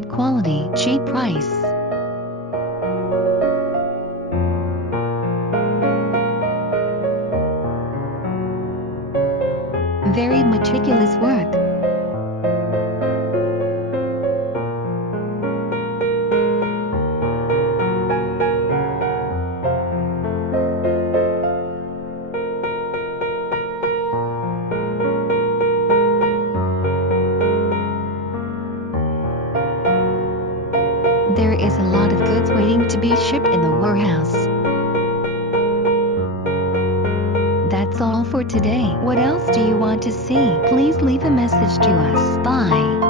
good quality, cheap price. Very meticulous work. There is a lot of goods waiting to be shipped in the warehouse. That's all for today. What else do you want to see? Please leave a message to us. Bye.